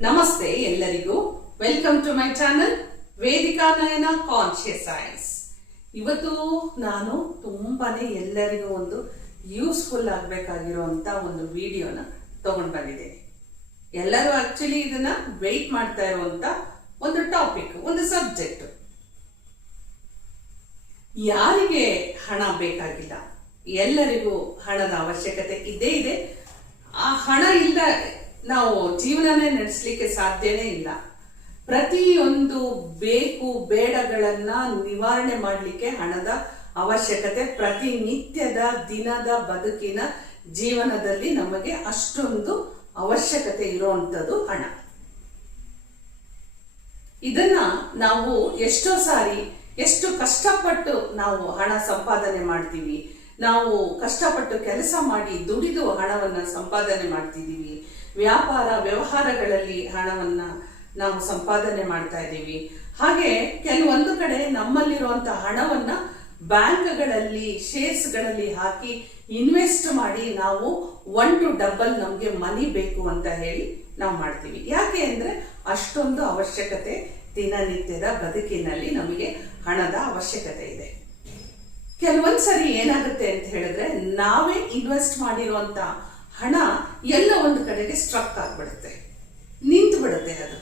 ನಮಸ್ತೆ ಎಲ್ಲರಿಗೂ. Welcome to my channel Vedika Nayana conscious science ಇವತ್ತು ನಾನು ತುಂಬಾನೇ ಎಲ್ಲರಿಗೂ ಒಂದು ಯೂಸ್ಫುಲ್ ಆಗಬೇಕಾಗಿರುವಂತ ಒಂದು ವಿಡಿಯೋನ ತಗೊಂಡು ಬಂದಿದ್ದೇನೆ ಎಲ್ಲರೂ ಆಕ್ಚುಲಿ ಇದನ್ನ ವೆಯ್ಟ್ ಮಾಡ್ತಾ ಇರುವಂತ ಒಂದು ಟಾಪಿಕ್ ಒಂದು ಸಬ್ಜೆಕ್ಟ್ ಯಾರಿಗೆ ಹಣ ಬೇಕಾಗಿಲ್ಲ? ಎಲ್ಲರಿಗೂ ಹಣದ ಅವಶ್ಯಕತೆ ಇದೇ ಇದೆ. ಆ ಹಣ ಇಲ್ಲ ನಾವು ಜೀವನನೇ ನಡೆಸಲಿಕ್ಕೆ ಸಾಧ್ಯನೇ ಇಲ್ಲ. ಪ್ರತಿಯೊಂದು ಬೇಕು ಬೇಡಗಳನ್ನ ನಿವಾರಣೆ ಮಾಡಲಿಕ್ಕೆ ಹಣದ ಅವಶ್ಯಕತೆ, ಪ್ರತಿನಿತ್ಯದ ದಿನದ ಬದುಕಿನ ಜೀವನದಲ್ಲಿ ನಮಗೆ ಅಷ್ಟೊಂದು ಅವಶ್ಯಕತೆ ಇರುವಂತದ್ದು ಹಣ. ಇದನ್ನ ನಾವು ಎಷ್ಟೋ ಸಾರಿ, ಎಷ್ಟು ಕಷ್ಟಪಟ್ಟು ನಾವು ಹಣ ಸಂಪಾದನೆ ಮಾಡ್ತೀವಿ. ನಾವು ಕಷ್ಟಪಟ್ಟು ಕೆಲಸ ಮಾಡಿ ದುಡಿದು ಹಣವನ್ನ ಸಂಪಾದನೆ ಮಾಡ್ತಿದ್ದೀವಿ. ವ್ಯಾಪಾರ ವ್ಯವಹಾರಗಳಲ್ಲಿ ಹಣವನ್ನ ನಾವು ಸಂಪಾದನೆ ಮಾಡ್ತಾ ಇದ್ದೀವಿ. ಹಾಗೆ ಕೆಲವೊಂದು ಕಡೆ ನಮ್ಮಲ್ಲಿರುವಂತಹ ಹಣವನ್ನ ಬ್ಯಾಂಕ್ಗಳಲ್ಲಿ, ಶೇರ್ಸ್ಗಳಲ್ಲಿ ಹಾಕಿ ಇನ್ವೆಸ್ಟ್ ಮಾಡಿ ನಾವು ಒನ್ ಟು ಡಬಲ್ ನಮಗೆ ಮನಿ ಬೇಕು ಅಂತ ಹೇಳಿ ನಾವು ಮಾಡ್ತೀವಿ. ಯಾಕೆ ಅಂದ್ರೆ ಅಷ್ಟೊಂದು ಅವಶ್ಯಕತೆ ದಿನನಿತ್ಯದ ಬದುಕಿನಲ್ಲಿ ನಮಗೆ ಹಣದ ಅವಶ್ಯಕತೆ ಇದೆ. ಕೆಲವೊಂದ್ಸರಿ ಏನಾಗುತ್ತೆ ಅಂತ ಹೇಳಿದ್ರೆ ನಾವೇ ಇನ್ವೆಸ್ಟ್ ಮಾಡಿರುವಂತ ಹಣ ಎಲ್ಲ ಒಂದು ಕಡೆಗೆ ಸ್ಟ್ರಕ್ ಆಗ್ಬಿಡುತ್ತೆ. ನಿಂತು ಬಿಡುತ್ತೆ ಅದು.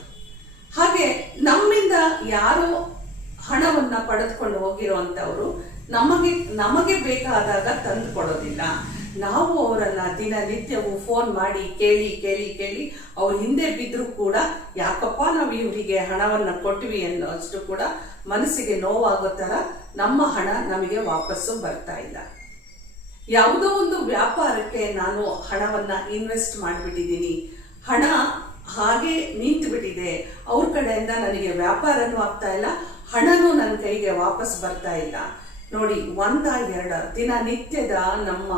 ಹಾಗೆ ನಮ್ಮಿಂದ ಯಾರೋ ಹಣವನ್ನ ಪಡೆದುಕೊಂಡು ಹೋಗಿರುವಂತವರು ನಮಗೆ ನಮಗೆ ಬೇಕಾದಾಗ ತಂದು ಕೊಡೋದಿಲ್ಲ. ನಾವು ಅವರನ್ನ ದಿನನಿತ್ಯವೂ ಫೋನ್ ಮಾಡಿ ಕೇಳಿ ಕೇಳಿ ಕೇಳಿ ಅವ್ರ ಹಿಂದೆ ಬಿದ್ದರೂ ಕೂಡ ಯಾಕಪ್ಪ ನಾವು ಇವರಿಗೆ ಹಣವನ್ನ ಕೊಟ್ವಿ ಅನ್ನೋ ಅಷ್ಟು ಕೂಡ ಮನಸ್ಸಿಗೆ ನೋವಾಗೋ ತರ ನಮ್ಮ ಹಣ ನಮಗೆ ವಾಪಸ್ಸು ಬರ್ತಾ ಇಲ್ಲ. ಯಾವುದೋ ಒಂದು ವ್ಯಾಪಾರಕ್ಕೆ ನಾನು ಹಣವನ್ನ ಇನ್ವೆಸ್ಟ್ ಮಾಡಿಬಿಟ್ಟಿದ್ದೀನಿ. ಹಣ ಹಾಗೆ ನಿಂತು ಬಿಟ್ಟಿದೆ ಅವ್ರ ಕಡೆಯಿಂದ ನನಗೆ ವ್ಯಾಪಾರನೂ ಆಗ್ತಾ ಇಲ್ಲ. ಹಣನೂ ನನ್ನ ಕೈಗೆ ವಾಪಸ್ ಬರ್ತಾ ಇಲ್ಲ. ನೋಡಿ, ಒಂದ ಎರಡ ದಿನನಿತ್ಯದ ನಮ್ಮ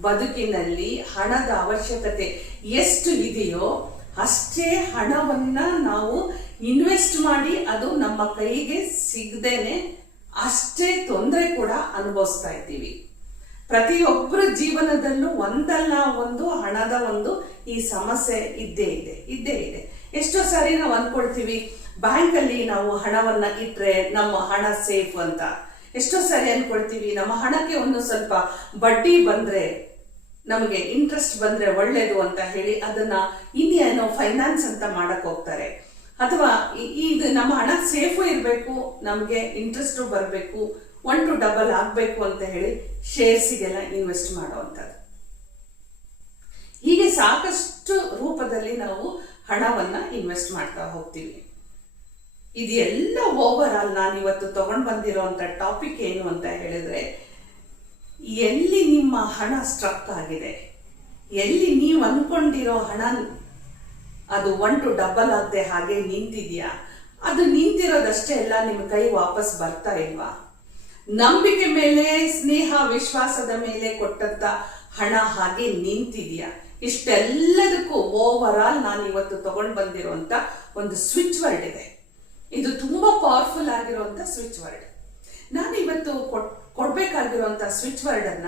ಬದುಕಿನಲ್ಲಿ ಹಣದ ಅವಶ್ಯಕತೆ ಎಷ್ಟು ಇದೆಯೋ ಅಷ್ಟೇ ಹಣವನ್ನ ನಾವು ಇನ್ವೆಸ್ಟ್ ಮಾಡಿ ಅದು ನಮ್ಮ ಕೈಗೆ ಸಿಗದೇನೆ ಅಷ್ಟೇ ತೊಂದರೆ ಕೂಡ ಅನುಭವಿಸ್ತಾ ಇದ್ದೀವಿ. ಪ್ರತಿಯೊಬ್ಬರ ಜೀವನದಲ್ಲೂ ಒಂದಲ್ಲ ಒಂದು ಹಣದ ಒಂದು ಈ ಸಮಸ್ಯೆ ಇದ್ದೇ ಇದೆ ಇದ್ದೇ ಇದೆ. ಎಷ್ಟೋ ಸಾರಿ ನಾವು ಅಂದ್ಕೊಳ್ತೀವಿ ಬ್ಯಾಂಕ್ ಅಲ್ಲಿ ನಾವು ಹಣವನ್ನ ಇಟ್ರೆ ನಮ್ಮ ಹಣ ಸೇಫ್ ಅಂತ. ಎಷ್ಟೋ ಸಾರಿ ಅನ್ಕೊಳ್ತೀವಿ, ನಮ್ಮ ಹಣಕ್ಕೆ ಒಂದು ಸ್ವಲ್ಪ ಬಡ್ಡಿ ಬಂದ್ರೆ, ನಮಗೆ ಇಂಟ್ರೆಸ್ಟ್ ಬಂದ್ರೆ ಒಳ್ಳೇದು ಅಂತ ಹೇಳಿ ಅದನ್ನ ಇನ್ನೇನೋ ಫೈನಾನ್ಸ್ ಅಂತ ಮಾಡಕ್ ಹೋಗ್ತಾರೆ. ಅಥವಾ ಇದು ನಮ್ಮ ಹಣ ಸೇಫು ಇರಬೇಕು, ನಮಗೆ ಇಂಟ್ರೆಸ್ಟು ಬರಬೇಕು ಒನ್ ಟು ಡಬಲ್ ಆಗಬೇಕು ಅಂತ ಹೇಳಿ ಶೇರ್ಸಿಗೆಲ್ಲ ಇನ್ವೆಸ್ಟ್ ಮಾಡುವಂಥದ್ದು. ಹೀಗೆ ಸಾಕಷ್ಟು ರೂಪದಲ್ಲಿ ನಾವು ಹಣವನ್ನ ಇನ್ವೆಸ್ಟ್ ಮಾಡ್ತಾ ಹೋಗ್ತೀವಿ. ಇದೆಲ್ಲ ಓವರ್ ಆಲ್ ನಾನು ಇವತ್ತು ತಗೊಂಡು ಬಂದಿರೋಂಥ ಟಾಪಿಕ್ ಏನು ಅಂತ ಹೇಳಿದ್ರೆ, ಎಲ್ಲಿ ನಿಮ್ಮ ಹಣ ಸ್ಟ್ರಕ್ ಆಗಿದೆ, ಎಲ್ಲಿ ನೀವು ಅನ್ಕೊಂಡಿರೋ ಹಣ ಅದು ಒನ್ ಟು ಡಬಲ್ ಆಗದೆ ಹಾಗೆ ನಿಂತಿದ್ಯಾ, ಅದು ನಿಂತಿರೋದಷ್ಟೇ ಎಲ್ಲ ನಿಮ್ಮ ಕೈ ವಾಪಸ್ ಬರ್ತಾ ಇಲ್ವಾ? ನಂಬಿಕೆ ಮೇಲೆ, ಸ್ನೇಹ, ವಿಶ್ವಾಸದ ಮೇಲೆ ಕೊಟ್ಟಂತ ಹಣ ಹಾಗೆ ನಿಂತಿದೆಯಾ? ಇಷ್ಟೆಲ್ಲದಕ್ಕೂ ಓವರ್ ಆಲ್ ನಾನು ಇವತ್ತು ತಗೊಂಡು ಬಂದಿರುವಂತ ಒಂದು ಸ್ವಿಚ್ ವರ್ಡ್ ಇದೆ. ಇದು ತುಂಬಾ ಪವರ್ಫುಲ್ ಆಗಿರುವಂತ ಸ್ವಿಚ್ ವರ್ಡ್ ನಾನು ಇವತ್ತು ಕೊಡ್ಬೇಕಾಗಿರುವಂತ ಸ್ವಿಚ್ ವರ್ಡ್ ಅನ್ನ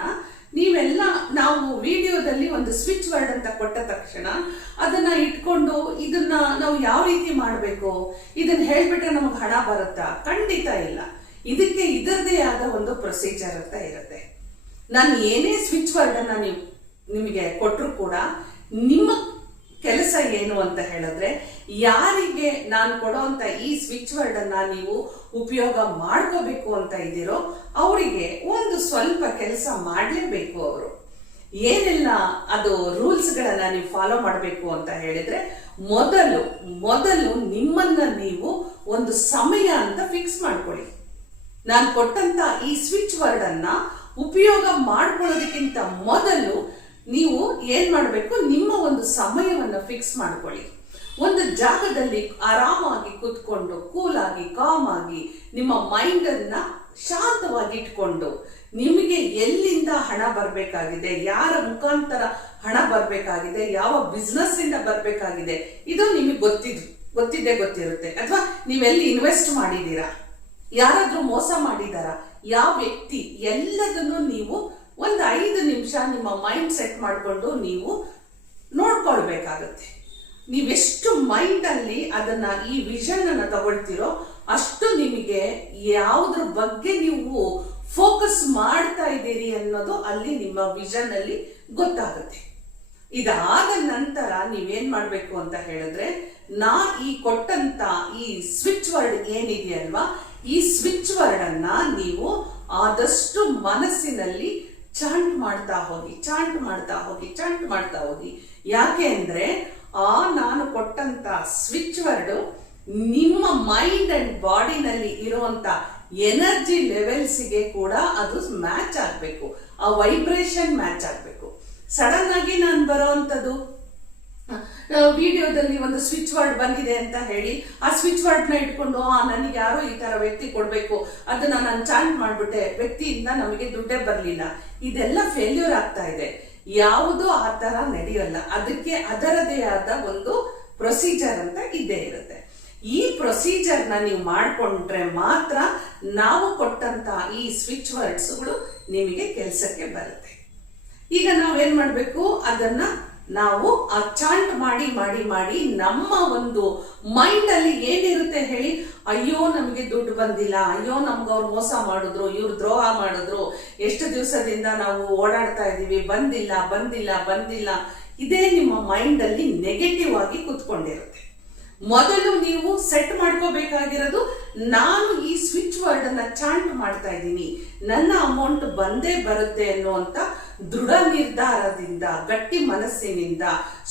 ನೀವೆಲ್ಲ ನಾವು ವಿಡಿಯೋದಲ್ಲಿ ಒಂದು ಸ್ವಿಚ್ ವರ್ಡ್ ಅಂತ ಕೊಟ್ಟ ತಕ್ಷಣ ಅದನ್ನ ಇಟ್ಕೊಂಡು ಇದನ್ನ ನಾವು ಯಾವ ರೀತಿ ಮಾಡಬೇಕು? ಇದನ್ನ ಹೇಳ್ಬಿಟ್ರೆ ನಮಗೆ ಹಣ ಬರುತ್ತಾ? ಖಂಡಿತ ಇಲ್ಲ. ಇದಕ್ಕೆ ಇದರದೇ ಆದ ಒಂದು ಪ್ರೊಸೀಜರ್ ಅಂತ ಇರುತ್ತೆ. ನಾನು ಏನೇ ಸ್ವಿಚ್ ವರ್ಡ್ ಅನ್ನ ನೀವು ನಿಮಗೆ ಕೊಟ್ಟರು ಕೂಡ ನಿಮ್ಮ ಕೆಲಸ ಏನು ಅಂತ ಹೇಳಿದ್ರೆ ಯಾರಿಗೆ ನಾನು ಕೊಡೋಂತ ಈ ಸ್ವಿಚ್ ವರ್ಡ್ ಅನ್ನ ನೀವು ಉಪಯೋಗ ಮಾಡ್ಕೋಬೇಕು ಅಂತ ಇದ್ದೀರೋ ಅವರಿಗೆ ಒಂದು ಸ್ವಲ್ಪ ಕೆಲಸ ಮಾಡಲೇಬೇಕು ಅವರು. ಏನೆಲ್ಲ ಅದು ರೂಲ್ಸ್ ಗಳನ್ನ ನೀವು ಫಾಲೋ ಮಾಡಬೇಕು ಅಂತ ಹೇಳಿದ್ರೆ ಮೊದಲು ಮೊದಲು ನಿಮ್ಮನ್ನ ನೀವು ಒಂದು ಸಮಯ ಅಂತ ಫಿಕ್ಸ್ ಮಾಡ್ಕೊಳ್ಳಿ. ನಾನು ಕೊಟ್ಟಂತ ಈ ಸ್ವಿಚ್ ವರ್ಡ್ ಅನ್ನ ಉಪಯೋಗ ಮಾಡ್ಕೊಳ್ಳೋದಕ್ಕಿಂತ ಮೊದಲು ನೀವು ಏನ್ ಮಾಡಬೇಕು? ನಿಮ್ಮ ಒಂದು ಸಮಯವನ್ನ ಫಿಕ್ಸ್ ಮಾಡ್ಕೊಳ್ಳಿ. ಒಂದು ಜಾಗದಲ್ಲಿ ಆರಾಮಾಗಿ ಕೂತ್ಕೊಂಡು ಕೂಲ್ ಆಗಿ ಕಾಮ್ ಆಗಿ ನಿಮ್ಮ ಮೈಂಡ್ ಅನ್ನ ಶಾಂತವಾಗಿ ಇಟ್ಕೊಂಡು, ನಿಮಗೆ ಎಲ್ಲಿಂದ ಹಣ ಬರಬೇಕಾಗಿದೆ, ಯಾರ ಮುಖಾಂತರ ಹಣ ಬರಬೇಕಾಗಿದೆ, ಯಾವ ಬಿಸ್ನೆಸ್ ಇಂದ ಬರಬೇಕಾಗಿದೆ, ಇದು ನಿಮಗೆ ಗೊತ್ತಿದ್, ಗೊತ್ತಿದ್ದೇ ಗೊತ್ತಿರುತ್ತೆ. ಅಥವಾ ನೀವೆಲ್ಲಿ ಇನ್ವೆಸ್ಟ್ ಮಾಡಿದ್ದೀರಾ? ಯಾರಾದ್ರೂ ಮೋಸ ಮಾಡಿದಾರ, ಯಾವ ವ್ಯಕ್ತಿ ಎಲ್ಲದನ್ನು ನೀವು ಒಂದು ಐದು ನಿಮಿಷ ನಿಮ್ಮ ಮೈಂಡ್ ಸೆಟ್ ಮಾಡಿಕೊಂಡು ನೀವು ನೋಡ್ಕೊಳ್ಬೇಕಾಗತ್ತೆ. ನೀವೆಷ್ಟು ಮೈಂಡ್ ಅಲ್ಲಿ ಅದನ್ನ, ಈ ವಿಷನ್ ಅನ್ನ ತಗೊಳ್ತೀರೋ ಅಷ್ಟು ನಿಮಗೆ ಯಾವುದ್ರ ಬಗ್ಗೆ ನೀವು ಫೋಕಸ್ ಮಾಡ್ತಾ ಇದ್ದೀರಿ ಅನ್ನೋದು ಅಲ್ಲಿ ನಿಮ್ಮ ವಿಷನ್ ಅಲ್ಲಿ ಗೊತ್ತಾಗುತ್ತೆ. ಇದಾದ ನಂತರ ನೀವೇನ್ ಮಾಡ್ಬೇಕು ಅಂತ ಹೇಳಿದ್ರೆ, ನಾ ಈ ಕೊಟ್ಟಂತ ಈ ಸ್ವಿಚ್ ವರ್ಡ್ ಏನಿದೆಯಲ್ವಾ ಈ ಸ್ವಿಚ್ ವರ್ಡ್ ಅನ್ನ ನೀವು ಆದಷ್ಟು ಮನಸ್ಸಿನಲ್ಲಿ ಚಾಂಟ್ ಮಾಡ್ತಾ ಹೋಗಿ ಚಾಂಟ್ ಮಾಡ್ತಾ ಹೋಗಿ ಚಾಂಟ್ ಮಾಡ್ತಾ ಹೋಗಿ. ಯಾಕೆ ಅಂದ್ರೆ, ಆ ನಾನು ಕೊಟ್ಟಂತ ಸ್ವಿಚ್ ವರ್ಡ್ ನಿಮ್ಮ ಮೈಂಡ್ ಅಂಡ್ ಬಾಡಿನಲ್ಲಿ ಇರುವಂತ ಎನರ್ಜಿ ಲೆವೆಲ್ಸ್ಗೆ ಕೂಡ ಅದು ಮ್ಯಾಚ್ ಆಗ್ಬೇಕು. ಆ ವೈಬ್ರೇಷನ್ ಮ್ಯಾಚ್ ಆಗ್ಬೇಕು. ಸಡನ್ ಆಗಿ ನಾನು ಬರೋವಂಥದ್ದು ವಿಡಿಯೋದಲ್ಲಿ ಒಂದು ಸ್ವಿಚ್ ವರ್ಡ್ ಬಂದಿದೆ ಅಂತ ಹೇಳಿ, ಆ ಸ್ವಿಚ್ ವರ್ಡ್ನ ಇಟ್ಕೊಂಡು, ಆ, ನನಗೆ ಯಾರೋ ಈ ತರ ವ್ಯಕ್ತಿ ಕೊಡ್ಬೇಕು, ಅದನ್ನ ನಾನು ಚಾಂಟ್ ಮಾಡ್ಬಿಟ್ಟೆ, ವ್ಯಕ್ತಿಯಿಂದ ನಮಗೆ ದುಡ್ಡೇ ಬರಲಿಲ್ಲ. ಇದೆಲ್ಲ ಫೇಲ್ಯೂರ್ ಆಗ್ತಾ ಇದೆ. ಯಾವುದು ಆ ತರ ನಡೆಯಲ್ಲ. ಅದಕ್ಕೆ ಅದರದೇ ಆದ ಒಂದು ಪ್ರೊಸೀಜರ್ ಅಂತ ಇದ್ದೇ ಇರುತ್ತೆ. ಈ ಪ್ರೊಸೀಜರ್ನ ನೀವು ಮಾಡ್ಕೊಂಡ್ರೆ ಮಾತ್ರ ನಾವು ಕೊಟ್ಟಂತ ಈ ಸ್ವಿಚ್ ವರ್ಡ್ಸ್ಗಳು ನಿಮಗೆ ಕೆಲಸಕ್ಕೆ ಬರುತ್ತೆ. ಈಗ ನಾವೇನ್ ಮಾಡಬೇಕು? ಅದನ್ನ ನಾವು ಆ ಚಾಂಟ್ ಮಾಡಿ ಮಾಡಿ ಮಾಡಿ ನಮ್ಮ ಒಂದು ಮೈಂಡ್ ಅಲ್ಲಿ ಏನಿರುತ್ತೆ ಹೇಳಿ, ಅಯ್ಯೋ ನಮಗೆ ದುಡ್ಡು ಬಂದಿಲ್ಲ, ಅಯ್ಯೋ ನಮ್ಗೆ ಅವ್ರು ಮೋಸ ಮಾಡಿದ್ರು, ಇವ್ರು ದ್ರೋಹ ಮಾಡಿದ್ರು, ಎಷ್ಟು ದಿವಸದಿಂದ ನಾವು ಓಡಾಡ್ತಾ ಇದ್ದೀವಿ, ಬಂದಿಲ್ಲ ಬಂದಿಲ್ಲ ಬಂದಿಲ್ಲ, ಇದೇ ನಿಮ್ಮ ಮೈಂಡ್ ಅಲ್ಲಿ ನೆಗೆಟಿವ್ ಆಗಿ ಕುತ್ಕೊಂಡಿರುತ್ತೆ. ಮೊದಲು ನೀವು ಸೆಟ್ ಮಾಡ್ಕೋಬೇಕಾಗಿರೋದು ನಾನು ಈ ಸ್ವಿಚ್ ವರ್ಡ್ ಅನ್ನ ಚಾಂಟ್ ಮಾಡ್ತಾ ಇದ್ದೀನಿ. ನನ್ನ ಅಮೌಂಟ್ ಬಂದೇ ಬರುತ್ತೆ ಅನ್ನುವಂತ ದೃಢ ನಿರ್ಧಾರದಿಂದ, ಗಟ್ಟಿ ಮನಸ್ಸಿನಿಂದ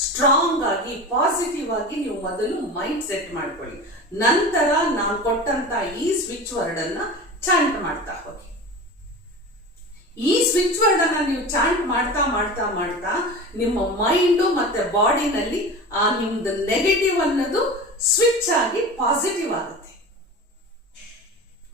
ಸ್ಟ್ರಾಂಗ್ ಆಗಿ ಪಾಸಿಟಿವ್ ಆಗಿ ನೀವು ಮೊದಲು ಮೈಂಡ್ ಸೆಟ್ ಮಾಡ್ಕೊಳ್ಳಿ. ನಂತರ ನಾನು ಕೊಟ್ಟಂತ ಈ ಸ್ವಿಚ್ ವರ್ಡ್ ಅನ್ನ ಚಾಂಟ್ ಮಾಡ್ತಾ ಸ್ವಿಚ್ ವರ್ಡ್ ನೀವು ಚಾಂಟ್ ಮಾಡ್ತಾ ಮಾಡ್ತಾ ಮಾಡ್ತಾ ನಿಮ್ಮ ಮೈಂಡ್ ಮತ್ತೆ ಬಾಡಿನಲ್ಲಿ ಆ ನಿಮ್ದು ನೆಗೆಟಿವ್ ಅನ್ನೋದು ಸ್ವಿಚ್ ಆಗಿ ಪಾಸಿಟಿವ್ ಆಗುತ್ತೆ.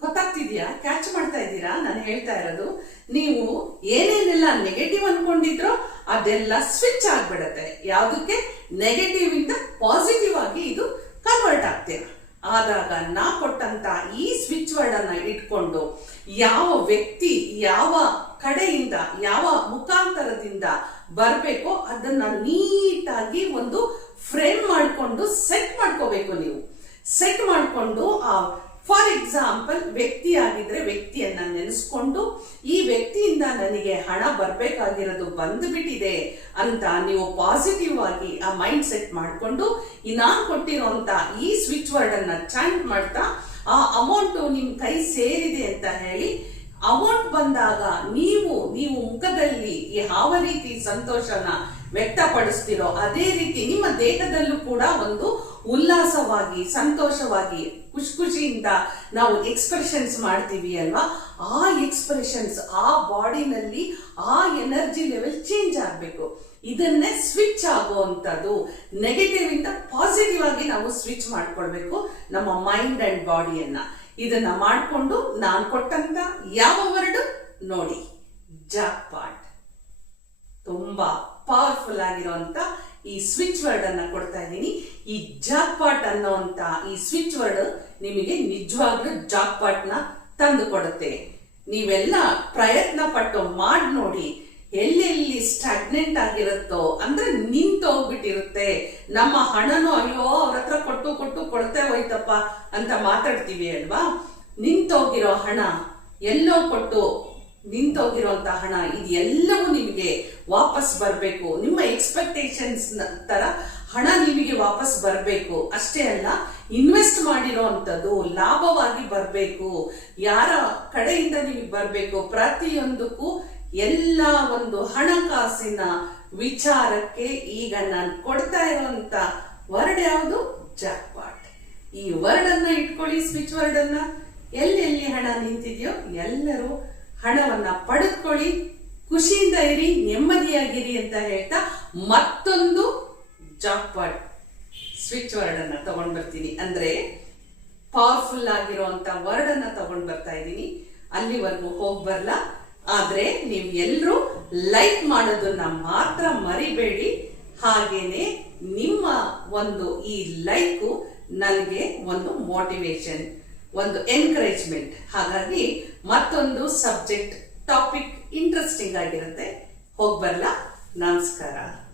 ಗೊತ್ತಾಗ್ತಿದ್ಯಾ? ಕ್ಯಾಚ್ ಮಾಡ್ತಾ ಇದ್ದೀರಾ? ನಾನು ಹೇಳ್ತಾ ಇರೋದು, ನೀವು ಏನೇನೆಲ್ಲ ನೆಗೆಟಿವ್ ಅನ್ಕೊಂಡಿದ್ರೋ ಅದೆಲ್ಲ ಸ್ವಿಚ್ ಆಗ್ಬಿಡತ್ತೆ. ಯಾವುದಕ್ಕೆ? ನೆಗೆಟಿವ್ ಇಂದ ಪಾಸಿಟಿವ್ ಆಗಿ ಇದು ಕನ್ವರ್ಟ್ ಆಗ್ತೀರಾ? ಆದಾಗ ನಾ ಕೊಟ್ಟಂತ ಈ ಸ್ವಿಚ್ ವರ್ಡ್ ಅನ್ನ ಇಟ್ಕೊಂಡು ಯಾವ ವ್ಯಕ್ತಿ ಯಾವ ಕಡೆಯಿಂದ ಯಾವ ಮುಖಾಂತರದಿಂದ ಬರಬೇಕೋ ಅದನ್ನ ನೀಟಾಗಿ ಒಂದು ಫ್ರೇಮ್ ಮಾಡಿಕೊಂಡು ಸೆಟ್ ಮಾಡ್ಕೋಬೇಕು ನೀವು. ಸೆಟ್ ಮಾಡಿಕೊಂಡು ಆ ಫಾರ್ ಎಕ್ಸಾಂಪಲ್ ವ್ಯಕ್ತಿ ಆಗಿದ್ರೆ ವ್ಯಕ್ತಿಯನ್ನ ನೆನೆಸ್ಕೊಂಡು, ಈ ವ್ಯಕ್ತಿಯಿಂದ ನನಗೆ ಹಣ ಬರ್ಬೇಕಾಗಿರೋದು ಬಂದ್ಬಿಟ್ಟಿದೆ ಅಂತ ನೀವು ಪಾಸಿಟಿವ್ ಆಗಿ ಆ ಮೈಂಡ್ ಸೆಟ್ ಮಾಡಿಕೊಂಡು ನಾನ್ ಕೊಟ್ಟಿರೋಂತ ಈ ಸ್ವಿಚ್ ವರ್ಡ್ ಅನ್ನ ಚಾಂಟ್ ಮಾಡ್ತಾ, ಆ ಅಮೌಂಟ್ ನಿಮ್ ಕೈ ಸೇರಿದೆ ಅಂತ ಹೇಳಿ ಅಮೌಂಟ್ ಬಂದಾಗ ನೀವು ನೀವು ಮುಖದಲ್ಲಿ ಯಾವ ರೀತಿ ಸಂತೋಷನ ವ್ಯಕ್ತಪಡಿಸ್ತಿರೋ ಅದೇ ರೀತಿ ನಿಮ್ಮ ದೇಹದಲ್ಲೂ ಕೂಡ ಒಂದು ಉಲ್ಲಾಸವಾಗಿ, ಸಂತೋಷವಾಗಿ ಖುಷಿ ಖುಷಿಯಿಂದ ನಾವು ಎಕ್ಸ್ಪ್ರೆಷನ್ಸ್ ಮಾಡ್ತೀವಿ ಅಲ್ವಾ? ಆ ಎಕ್ಸ್ಪ್ರೆಷನ್ಸ್ ಆ ಬಾಡಿನಲ್ಲಿ ಆ ಎನರ್ಜಿ ಲೆವೆಲ್ ಚೇಂಜ್ ಆಗಬೇಕು. ಇದನ್ನೇ ಸ್ವಿಚ್ ಆಗುವಂಥದ್ದು. ನೆಗೆಟಿವ್ ಇಂದ ಪಾಸಿಟಿವ್ ಆಗಿ ನಾವು ಸ್ವಿಚ್ ಮಾಡ್ಕೊಳ್ಬೇಕು ನಮ್ಮ ಮೈಂಡ್ ಅಂಡ್ ಬಾಡಿಯನ್ನ ಇದನ್ನ ಮಾಡಿಕೊಂಡು ನಾನು ಕೊಟ್ಟಂತ ಯಾವ ವರ್ಡ್ ನೋಡಿ ಜಾಕ್ ಪಾಟ್ ತುಂಬಾ ಪವರ್ಫುಲ್ ಆಗಿರುವಂತ ಈ ಸ್ವಿಚ್ ವರ್ಡ್ ಅನ್ನ ಕೊಡ್ತಾ ಇದ್ದೀನಿ. ಈ ಜಾಕ್ ಪಾಟ್ ಅನ್ನೋಂತ ಈ ಸ್ವಿಚ್ ವರ್ಡ್ ನಿಮಗೆ ನಿಜವಾಗ್ಲೂ ಜಾಕ್ ಪಾಟ್ನ ತಂದು ಕೊಡುತ್ತೆ. ನೀವೆಲ್ಲ ಪ್ರಯತ್ನ ಪಟ್ಟು ಮಾಡಿ ನೋಡಿ, ಎಲ್ಲೆಲ್ಲಿ ಸ್ಟಾಗ್ನೆಂಟ್ ಆಗಿರುತ್ತೋ, ಅಂದ್ರೆ ನಿಂತೋಗ್ಬಿಟ್ಟಿರುತ್ತೆ ನಮ್ಮ ಹಣನು ಅಯ್ಯೋ ಅವ್ರ ಹತ್ರ ಕೊಟ್ಟು ಕೊಟ್ಟು ಕೊಡ್ತೇ ಹೋಯ್ತಪ್ಪ ಅಂತ ಮಾತಾಡ್ತೀವಿ ಅಲ್ವಾ? ನಿಂತೋಗಿರೋ ಹಣ ಎಲ್ಲೋ ಕೊಟ್ಟು ನಿಂತೋಗಿರುವಂತ ಹಣ ಇದೆಲ್ಲವೂ ನಿಮಗೆ ವಾಪಸ್ ಬರಬೇಕು. ನಿಮ್ಮ ಎಕ್ಸ್ಪೆಕ್ಟೇಷನ್ಸ್ ತರ ಹಣ ನಿಮಗೆ ವಾಪಸ್ ಬರಬೇಕು. ಅಷ್ಟೇ ಅಲ್ಲ ಇನ್ವೆಸ್ಟ್ ಮಾಡಿರೋಂಥದ್ದು ಲಾಭವಾಗಿ ಬರಬೇಕು. ಯಾರ ಕಡೆಯಿಂದ ನಿಮಗೆ ಬರಬೇಕು? ಪ್ರತಿಯೊಂದಕ್ಕೂ ಎಲ್ಲ ಒಂದು ಹಣಕಾಸಿನ ವಿಚಾರಕ್ಕೆ ಈಗ ನಾನು ಕೊಡ್ತಾ ಇರುವಂತ ವರ್ಡ್ ಯಾವುದು? ಜಾಕ್ಪಾಟ್. ಈ ವರ್ಡ್ ಅನ್ನ ಇಟ್ಕೊಳ್ಳಿ ಸ್ವಿಚ್ ವರ್ಡ್ ಅನ್ನ ಎಲ್ಲೆಲ್ಲಿ ಹಣ ನಿಂತಿದೆಯೋ ಎಲ್ಲರೂ ಹಣವನ್ನ ಪಡೆದುಕೊಳ್ಳಿ, ಖುಷಿಯಿಂದ ಇರಿ, ನೆಮ್ಮದಿಯಾಗಿರಿ ಅಂತ ಹೇಳ್ತಾ ಮತ್ತೊಂದು ಜಾಕ್ಪಾಟ್ ಸ್ವಿಚ್ ವರ್ಡ್ ಅನ್ನ ತಗೊಂಡ್ ಬರ್ತೀನಿ. ಅಂದ್ರೆ ಪವರ್ಫುಲ್ ಆಗಿರುವಂತ ವರ್ಡ್ ಅನ್ನ ತಗೊಂಡ್ ಬರ್ತಾ ಇದ್ದೀನಿ. ಅಲ್ಲಿವರೆಗೂ ಹೋಗ್ ಬರ್ಲ. ಆದ್ರೆ ನೀವು ಲೈಕ್ ಮಾಡೋದನ್ನ ಮಾತ್ರ ಮರಿಬೇಡಿ. ಹಾಗೇನೆ ನಿಮ್ಮ ಒಂದು ಈ ಲೈಕು ನನಗೆ ಒಂದು ಮೋಟಿವೇಶನ್ ಒಂದು ಎನ್ಕರೇಜ್ಮೆಂಟ್ ಹಾಗಾಗಿ ಮತ್ತೊಂದು ಸಬ್ಜೆಕ್ಟ್ ಟಾಪಿಕ್ ಇಂಟ್ರೆಸ್ಟಿಂಗ್ ಆಗಿರುತ್ತೆ. ಹೋಗ್ಬರ್ಲಾ ನಮಸ್ಕಾರ.